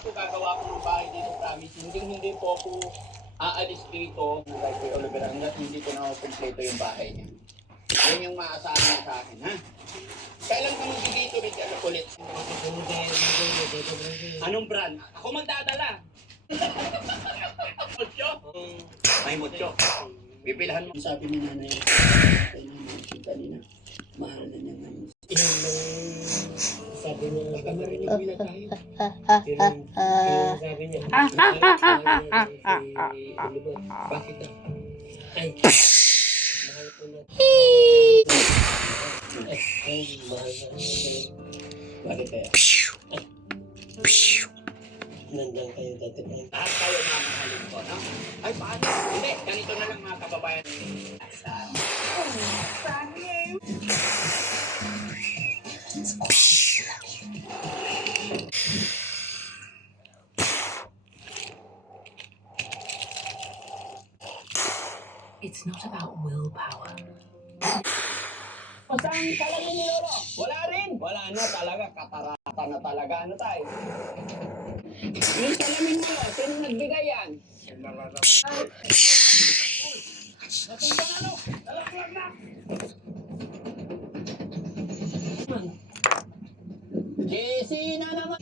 Ako gagawa ko ng bahay dito, promise. Hindi po ako aalis dito ng Right Way Oliver hanggat hindi ko na kompleto yung bahay niya. Yan yung maasahan niya sa akin, ha? Kailan ka dito ulit? Anong brand? Ako magdadala. Mucho? May mucho. Bibilhan mo. Sabi ni nanay, kaya naman kanina, mahal na niya ngayon. Sabi niya, baka marinig nila tayo. Sabi niya, bakit daw? Ay, mahal ko na. Ay, mahal na. Bakit kaya? Nandang kayo dati pa. Lahat kayo mamahalin ko, no? Ay, paano? Hindi, ganito na lang mga kababayan. It's not about willpower. Saan salamin ni Lolo? Wala rin. Wala na talaga. Katarata na talaga. Ano tayo? Yung salamin mo, sino nagbigay yan? Natunta na, no? Dalaklag na! Jessie na naman!